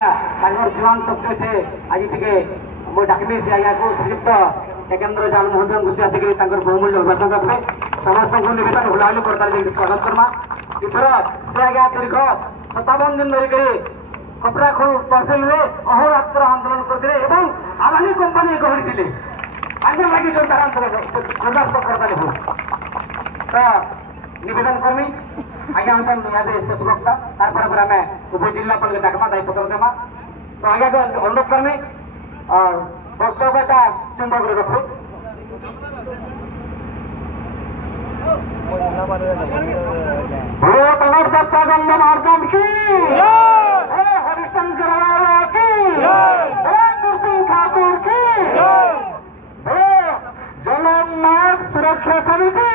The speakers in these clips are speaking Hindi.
जीवन शब्द से आज टे मुझे डाकमी से आज्ञा को श्रीयुक्त एकेन्द्र जाल महोदय गुजि आसिक बहुमूल्य अभिभाषण देते समस्त को नवेदन हुलाहुली करता स्वागत करमा इथर से आज्ञा दीर्घ 57 दिन धरिक कपड़ाखोल तहसिल में अहोरात्र आंदोलन करते आदानी कंपानी गढ़ी लगे जो तार बर्दास्त करते तो नवेदन कर्मी आज्ञा यहाँ शेष वक्ता तापर आम उभय जिलापाल के डाकमा दायीपत्र देमा तो आज्ञा को अनुरोध कर्मी वक्तव्यटा चुंबक रखो गंगमार्दन की हरिशंकर वाला की दुर्सिंह ठाकुर की जननाथ सुरक्षा समिति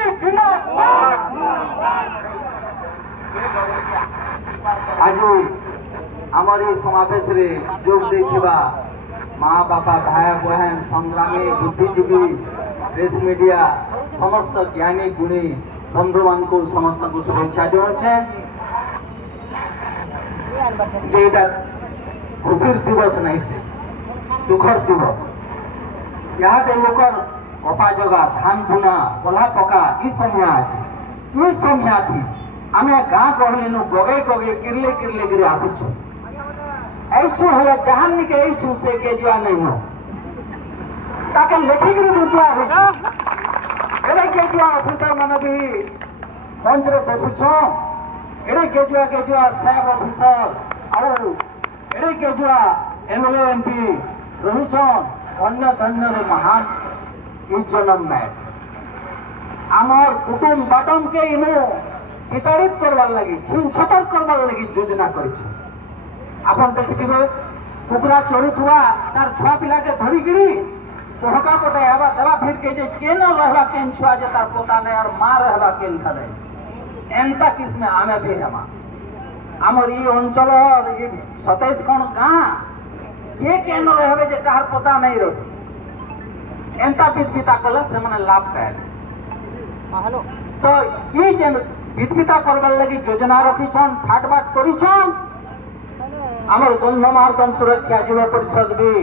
आज आमर समावेश जोग देथिबा माँ बापा भाई बहन संग्रामी बुद्धिजीवी प्रेस मीडिया समस्त ज्ञानी गुणी बंधु मान को समस्त को शुभेच्छा जनाऊे खुशीर दिवस नहीं से दुखर दिवस यहाँ लोकर कपा जगा धान बुना पला पका ई समय अच्छे ये समय थी आम गाँ कहली गगे गगे किरले किरले गिरी आसीचु ऐछु हेले जहान निके ऐछु से गेजुआ नहीं हो ताके लेखिक दुआ हो एरे गेजुआ ऑफिसर माने भी मंच रे बसुछो एरे गेजुआ साहब ऑफिसर और एरे गेजुआ एमएलए एमपी रहुछन अन्य धन्य रे महान ई जन्म में आमर कुटुंब बाटम के इनो विताड़ित करवार लगी छीन छतर करवार लगी योजना करिछि आपन देखिबे कुकुरा चढ़ुवा तार छुआ पिला के धरिकी टहका पटे हवा दवा फिर के जे केन रहबा केन छुआ जे तार पोता ने और मां रहबा केन खदे एंता किस्म आमे भी हमा हमर ई अंचल ई 27 कोन गां के केन रहबे जे तार पोता नहीं रह एंता बिता कले से माने लाभ पाए हेलो तो ई जे वित्मिता करवार लगी योजना रखीछन फाटबाट करिछन आमर गंधमार्दन सुरक्षा युवा परिषद भी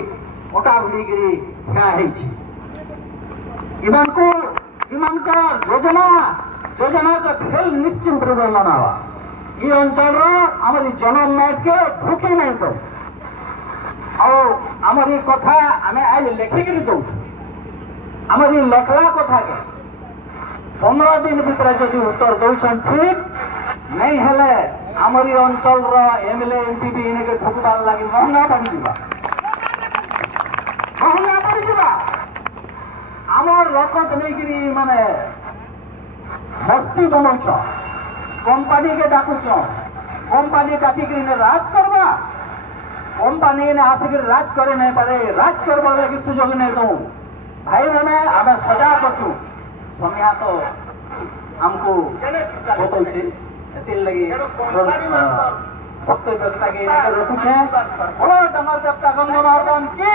मोटा भूलिगिरी योजना का फेल निश्चिंत रूप में मनावा ये अंचल आमर जनम नायक के भूखे नहीं तो और आमर कथा आम आज लेखिक दौ आमर लेखला कथा के 15 दिन भीतर जदि उत्तर दौन ठीक नहीं हेले आमरी अंचल एमएलए एमपी भी इनके ठुकबार लगी महंगा पड़ी जा आमर रकत नहीं माने बस्ती बनाऊच कंपानी के डाकुच कंपानी डाकिक राज करवा कंपानी ने आसिक राज करे नहीं पारे राज करवा लगी सुजोग नहीं दो भाई मैंने आम सजा करछु समय तो हमको बताऊे लगी वक्तव्यता के रखुचे बड़ो डंगर देवता गंगमार्दन की